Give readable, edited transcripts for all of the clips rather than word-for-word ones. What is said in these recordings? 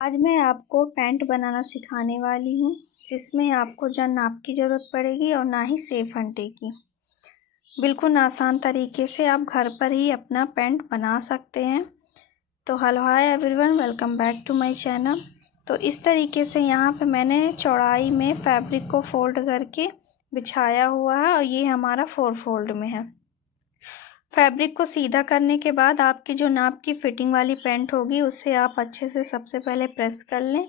आज मैं आपको पैंट बनाना सिखाने वाली हूँ, जिसमें आपको ना नाप की ज़रूरत पड़ेगी और ना ही सेब अंटे की। बिल्कुल आसान तरीके से आप घर पर ही अपना पैंट बना सकते हैं। तो hello hi everyone, welcome back to my channel. तो इस तरीके से यहाँ पे मैंने चौड़ाई में फैब्रिक को फोल्ड करके बिछाया हुआ है और ये हमारा 4 फोल्ड में है। फैब्रिक को सीधा करने के बाद आपकी जो नाप की फिटिंग वाली पैंट होगी उसे आप अच्छे से सबसे पहले प्रेस कर लें,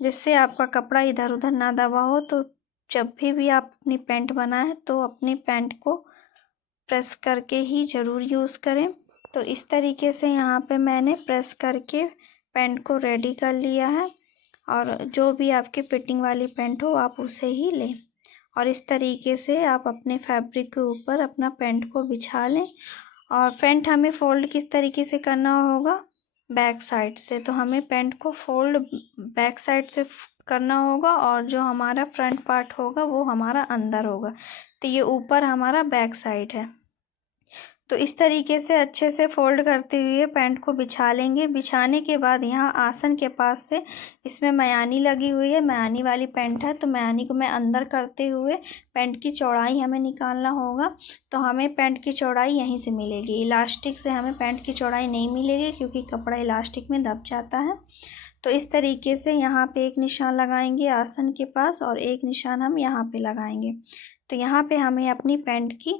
जिससे आपका कपड़ा इधर उधर ना दबा हो। तो जब भी आप अपनी पैंट बनाएं तो अपनी पैंट को प्रेस करके ही ज़रूर यूज़ करें। तो इस तरीके से यहाँ पे मैंने प्रेस करके पैंट को रेडी कर लिया है, और जो भी आपकी फिटिंग वाली पैंट हो आप उसे ही लें। और इस तरीके से आप अपने फैब्रिक के ऊपर अपना पैंट को बिछा लें। और पैंट हमें फ़ोल्ड किस तरीके से करना होगा, बैक साइड से। तो हमें पैंट को फ़ोल्ड बैक साइड से करना होगा, और जो हमारा फ्रंट पार्ट होगा वो हमारा अंदर होगा। तो ये ऊपर हमारा बैक साइड है। तो इस तरीके से अच्छे से फ़ोल्ड करते हुए पैंट को बिछा लेंगे। बिछाने के बाद यहाँ आसन के पास से इसमें मयानी लगी हुई है, मयानी वाली पैंट है, तो मयानी को मैं अंदर करते हुए पैंट की चौड़ाई हमें निकालना होगा। तो हमें पैंट की चौड़ाई यहीं से मिलेगी, इलास्टिक से हमें पैंट की चौड़ाई नहीं मिलेगी, क्योंकि कपड़ा इलास्टिक में दब जाता है। तो इस तरीके से यहाँ पे एक निशान लगाएंगे आसन के पास, और एक निशान हम यहाँ पे लगाएंगे। तो यहाँ पे हमें अपनी पैंट की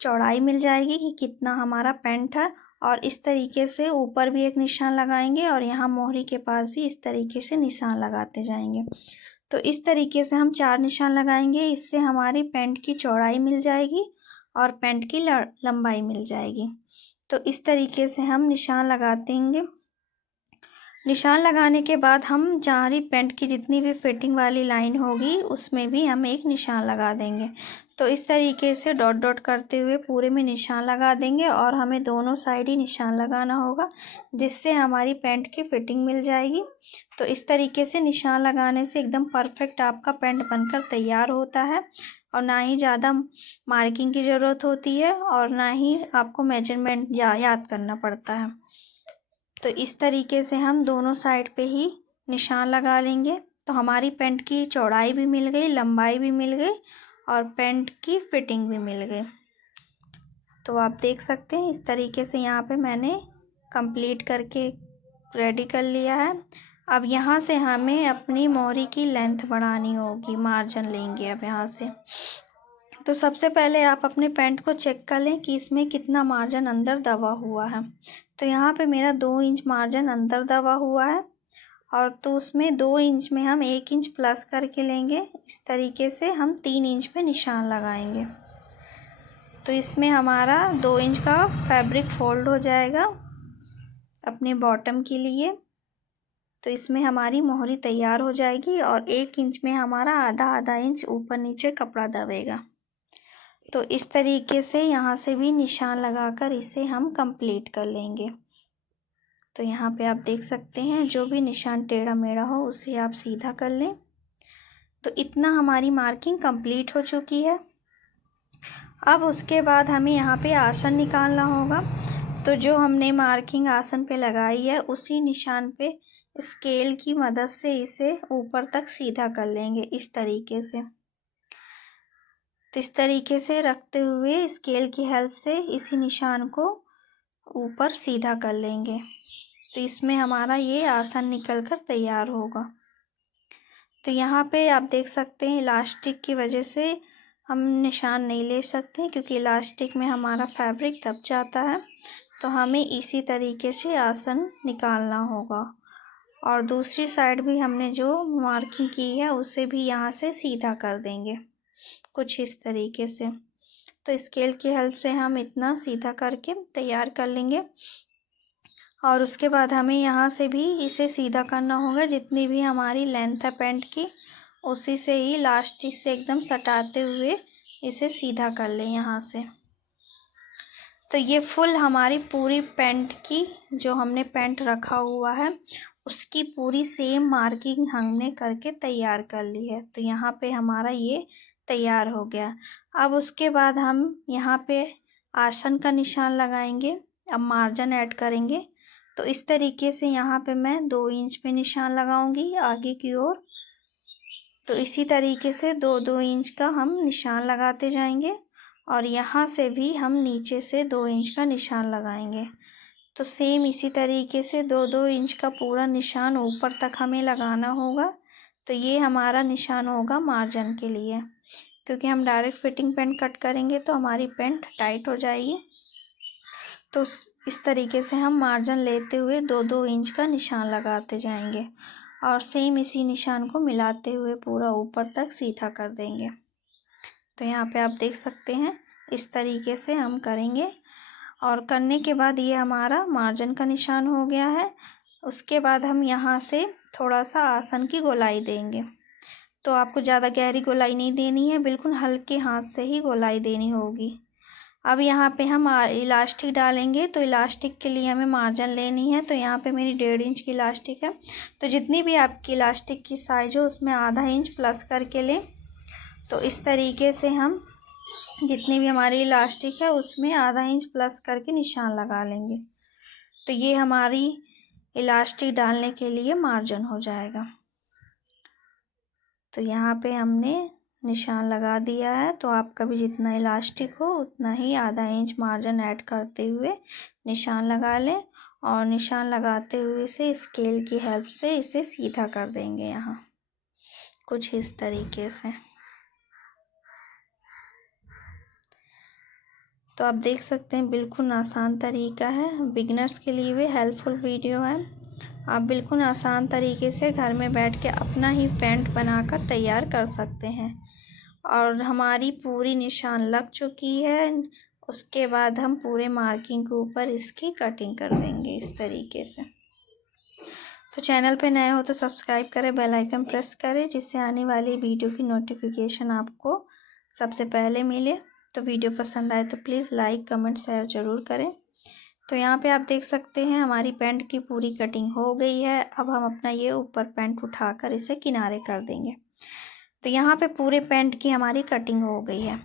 चौड़ाई मिल जाएगी कि कितना हमारा पैंट है। और इस तरीके से ऊपर भी एक निशान लगाएंगे, और यहाँ मोहरी के पास भी इस तरीके से निशान लगाते जाएंगे। तो इस तरीके से हम 4 निशान लगाएंगे। इससे हमारी पैंट की चौड़ाई मिल जाएगी और पैंट की लंबाई मिल जाएगी। तो इस तरीके से हम निशान लगाते हैं। निशान लगाने के बाद हम हमारी पैंट की जितनी भी फिटिंग वाली लाइन होगी उसमें भी हम एक निशान लगा देंगे। तो इस तरीके से डॉट डॉट करते हुए पूरे में निशान लगा देंगे, और हमें दोनों साइड ही निशान लगाना होगा, जिससे हमारी पैंट की फिटिंग मिल जाएगी। तो इस तरीके से निशान लगाने से एकदम परफेक्ट आपका पैंट बनकर तैयार होता है, और ना ही ज़्यादा मार्किंग की ज़रूरत होती है, और ना ही आपको मेजरमेंट याद करना पड़ता है। तो इस तरीके से हम दोनों साइड पे ही निशान लगा लेंगे। तो हमारी पैंट की चौड़ाई भी मिल गई, लंबाई भी मिल गई, और पैंट की फिटिंग भी मिल गई। तो आप देख सकते हैं इस तरीके से यहाँ पे मैंने कंप्लीट करके रेडी कर लिया है। अब यहाँ से हमें अपनी मोहरी की लेंथ बढ़ानी होगी, मार्जिन लेंगे अब यहाँ से। तो सबसे पहले आप अपने पैंट को चेक कर लें कि इसमें कितना मार्जिन अंदर दबा हुआ है। तो यहाँ पे मेरा 2 इंच मार्जिन अंदर दबा हुआ है, और तो उसमें 2 इंच में हम 1 इंच प्लस करके लेंगे। इस तरीके से हम 3 इंच पे निशान लगाएंगे। तो इसमें हमारा 2 इंच का फैब्रिक फोल्ड हो जाएगा अपने बॉटम के लिए। तो इसमें हमारी मोहरी तैयार हो जाएगी, और 1 इंच में हमारा आधा आधा इंच ऊपर नीचे कपड़ा दबेगा। तो इस तरीके से यहाँ से भी निशान लगाकर इसे हम कंप्लीट कर लेंगे। तो यहाँ पे आप देख सकते हैं जो भी निशान टेढ़ा मेढ़ा हो उसे आप सीधा कर लें। तो इतना हमारी मार्किंग कंप्लीट हो चुकी है। अब उसके बाद हमें यहाँ पे आसन निकालना होगा। तो जो हमने मार्किंग आसन पे लगाई है उसी निशान पे स्केल की मदद से इसे ऊपर तक सीधा कर लेंगे इस तरीके से। तो इस तरीके से रखते हुए स्केल की हेल्प से इसी निशान को ऊपर सीधा कर लेंगे। तो इसमें हमारा ये आसन निकल कर तैयार होगा। तो यहाँ पे आप देख सकते हैं इलास्टिक की वजह से हम निशान नहीं ले सकते, क्योंकि इलास्टिक में हमारा फैब्रिक दब जाता है। तो हमें इसी तरीके से आसन निकालना होगा। और दूसरी साइड भी हमने जो मार्किंग की है उसे भी यहाँ से सीधा कर देंगे कुछ इस तरीके से। तो स्केल की हेल्प से हम इतना सीधा करके तैयार कर लेंगे, और उसके बाद हमें यहाँ से भी इसे सीधा करना होगा। जितनी भी हमारी लेंथ है पैंट की उसी से ही इलास्टिक से एकदम सटाते हुए इसे सीधा कर लें यहाँ से। तो ये फुल हमारी पूरी पैंट की जो हमने पैंट रखा हुआ है उसकी पूरी सेम मार्किंग हमने करके तैयार कर ली है। तो यहाँ पे हमारा ये तैयार हो गया। अब उसके बाद हम यहाँ पे आसन का निशान लगाएंगे। अब मार्जिन ऐड करेंगे। तो इस तरीके से यहाँ पे मैं 2 इंच पे निशान लगाऊंगी आगे की ओर। तो इसी तरीके से 2-2 इंच का हम निशान लगाते जाएंगे और यहाँ से भी हम नीचे से 2 इंच का निशान लगाएंगे। तो सेम इसी तरीके से 2-2 इंच का पूरा निशान ऊपर तक हमें लगाना होगा। तो ये हमारा निशान होगा मार्जिन के लिए, क्योंकि हम डायरेक्ट फिटिंग पैंट कट करेंगे तो हमारी पैंट टाइट हो जाएगी। तो इस तरीके से हम मार्जिन लेते हुए 2-2 इंच का निशान लगाते जाएंगे और सेम इसी निशान को मिलाते हुए पूरा ऊपर तक सीधा कर देंगे। तो यहाँ पे आप देख सकते हैं इस तरीके से हम करेंगे और करने के बाद ये हमारा मार्जिन का निशान हो गया है। उसके बाद हम यहाँ से थोड़ा सा आसन की गोलाई देंगे। तो आपको ज़्यादा गहरी गोलाई नहीं देनी है, बिल्कुल हल्के हाथ से ही गोलाई देनी होगी। अब यहाँ पे हम इलास्टिक डालेंगे। तो इलास्टिक के लिए हमें मार्जिन लेनी है। तो यहाँ पे मेरी 1.5 इंच की इलास्टिक है। तो जितनी भी आपकी इलास्टिक की साइज़ हो उसमें आधा इंच प्लस करके लें। तो इस तरीके से हम जितनी भी हमारी इलास्टिक है उसमें आधा इंच प्लस करके निशान लगा लेंगे। तो ये हमारी इलास्टिक डालने के लिए मार्जिन हो जाएगा। तो यहाँ पे हमने निशान लगा दिया है। तो आपका भी जितना इलास्टिक हो उतना ही आधा इंच मार्जिन ऐड करते हुए निशान लगा लें और निशान लगाते हुए से स्केल की हेल्प से इसे सीधा कर देंगे यहाँ कुछ इस तरीके से। तो आप देख सकते हैं बिल्कुल आसान तरीका है, बिगिनर्स के लिए भी हेल्पफुल वीडियो है। आप बिल्कुल आसान तरीके से घर में बैठ के अपना ही पैंट बनाकर तैयार कर सकते हैं। और हमारी पूरी निशान लग चुकी है। उसके बाद हम पूरे मार्किंग के ऊपर इसकी कटिंग कर देंगे इस तरीके से। तो चैनल पे नए हो तो सब्सक्राइब करें, बेल आइकन प्रेस करें, जिससे आने वाली वीडियो की नोटिफिकेशन आपको सबसे पहले मिले। तो वीडियो पसंद आए तो प्लीज़ लाइक कमेंट शेयर ज़रूर करें। तो यहाँ पे आप देख सकते हैं हमारी पैंट की पूरी कटिंग हो गई है। अब हम अपना ये ऊपर पैंट उठाकर इसे किनारे कर देंगे। तो यहाँ पे पूरे पैंट की हमारी कटिंग हो गई है।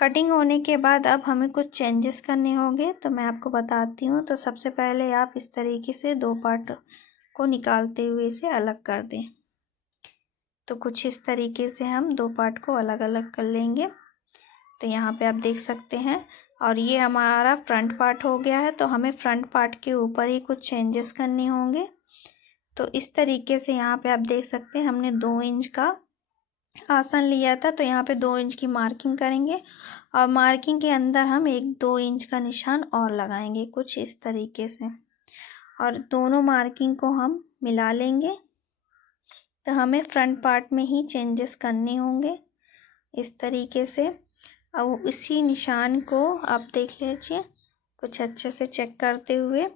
कटिंग होने के बाद अब हमें कुछ चेंजेस करने होंगे, तो मैं आपको बताती हूँ। तो सबसे पहले आप इस तरीके से 2 पार्ट को निकालते हुए इसे अलग कर दें। तो कुछ इस तरीके से हम 2 पार्ट को अलग अलग कर लेंगे। तो यहाँ पे आप देख सकते हैं और ये हमारा फ्रंट पार्ट हो गया है। तो हमें फ्रंट पार्ट के ऊपर ही कुछ चेंजेस करने होंगे। तो इस तरीके से यहाँ पे आप देख सकते हैं हमने 2 इंच का आसन लिया था। तो यहाँ पे 2 इंच की मार्किंग करेंगे और मार्किंग के अंदर हम 1-2 इंच का निशान और लगाएंगे कुछ इस तरीके से, और दोनों मार्किंग को हम मिला लेंगे। तो हमें फ्रंट पार्ट में ही चेंजेस करने होंगे इस तरीके से। अब इसी निशान को आप देख लीजिए कुछ अच्छे से चेक करते हुए।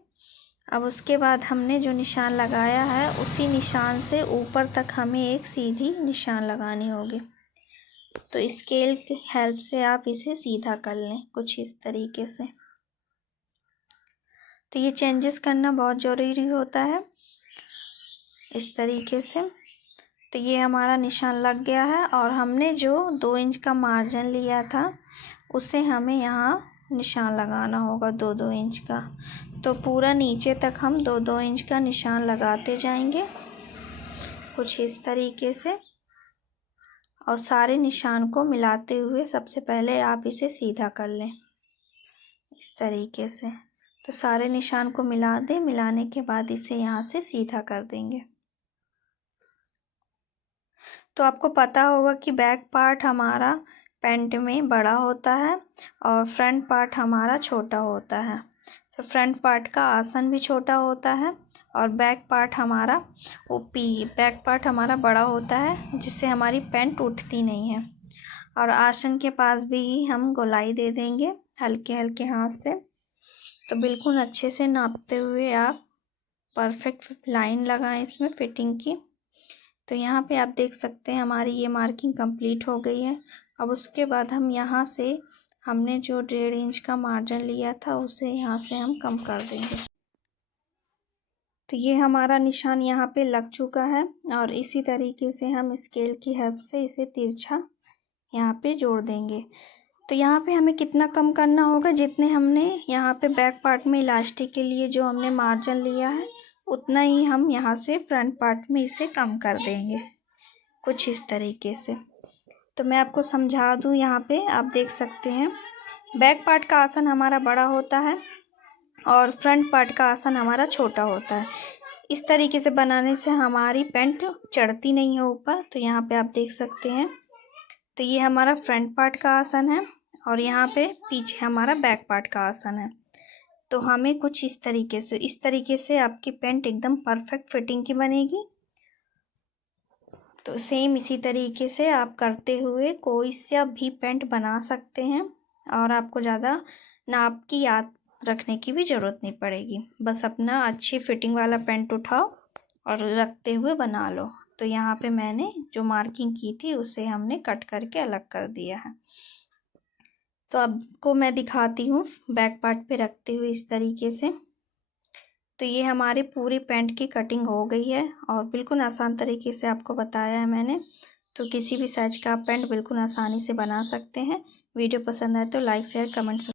अब उसके बाद हमने जो निशान लगाया है उसी निशान से ऊपर तक हमें एक सीधी निशान लगानी होगी। तो स्केल की हेल्प से आप इसे सीधा कर लें कुछ इस तरीके से। तो ये चेंजेस करना बहुत ज़रूरी होता है इस तरीके से। तो ये हमारा निशान लग गया है और हमने जो 2 इंच का मार्जिन लिया था उसे हमें यहाँ निशान लगाना होगा 2-2 इंच का। तो पूरा नीचे तक हम 2-2 इंच का निशान लगाते जाएंगे कुछ इस तरीके से, और सारे निशान को मिलाते हुए सबसे पहले आप इसे सीधा कर लें इस तरीके से। तो सारे निशान को मिला दें, मिलाने के बाद इसे यहाँ से सीधा कर देंगे। तो आपको पता होगा कि बैक पार्ट हमारा पैंट में बड़ा होता है और फ्रंट पार्ट हमारा छोटा होता है। तो फ्रंट पार्ट का आसन भी छोटा होता है और बैक पार्ट हमारा बड़ा होता है, जिससे हमारी पैंट उठती नहीं है। और आसन के पास भी हम गोलाई दे देंगे हल्के हल्के हाथ से। तो बिल्कुल अच्छे से नापते हुए आप परफेक्ट लाइन लगाएं इसमें फिटिंग की। तो यहाँ पे आप देख सकते हैं हमारी ये मार्किंग कंप्लीट हो गई है। अब उसके बाद हम यहाँ से हमने जो 1.5 इंच का मार्जिन लिया था उसे यहाँ से हम कम कर देंगे। तो ये हमारा निशान यहाँ पे लग चुका है और इसी तरीके से हम स्केल की हेल्प से इसे तिरछा यहाँ पे जोड़ देंगे। तो यहाँ पे हमें कितना कम करना होगा, जितने हमने यहाँ पे बैक पार्ट में इलास्टिक के लिए जो हमने मार्जिन लिया है उतना ही हम यहाँ से फ्रंट पार्ट में इसे कम कर देंगे, कुछ इस तरीके से। तो मैं आपको समझा दूँ, यहाँ पे आप देख सकते हैं बैक पार्ट का आसन हमारा बड़ा होता है और फ्रंट पार्ट का आसन हमारा छोटा होता है। इस तरीके से बनाने से हमारी पैंट चढ़ती नहीं है ऊपर। तो यहाँ पे आप देख सकते हैं, तो ये हमारा फ्रंट पार्ट का आसन है और यहाँ पे पीछे हमारा बैक पार्ट का आसन है। तो हमें कुछ इस तरीके से आपकी पैंट एकदम परफेक्ट फिटिंग की बनेगी। तो सेम इसी तरीके से आप करते हुए कोई सा भी पैंट बना सकते हैं और आपको ज़्यादा नाप की याद रखने की भी ज़रूरत नहीं पड़ेगी। बस अपना अच्छी फिटिंग वाला पैंट उठाओ और रखते हुए बना लो। तो यहाँ पे मैंने जो मार्किंग की थी उसे हमने कट करके अलग कर दिया है। तो आपको मैं दिखाती हूँ बैक पार्ट पे रखते हुए इस तरीके से। तो ये हमारी पूरी पैंट की कटिंग हो गई है और बिल्कुल आसान तरीके से आपको बताया है मैंने। तो किसी भी साइज का आप पैंट बिल्कुल आसानी से बना सकते हैं। वीडियो पसंद आए तो लाइक शेयर कमेंट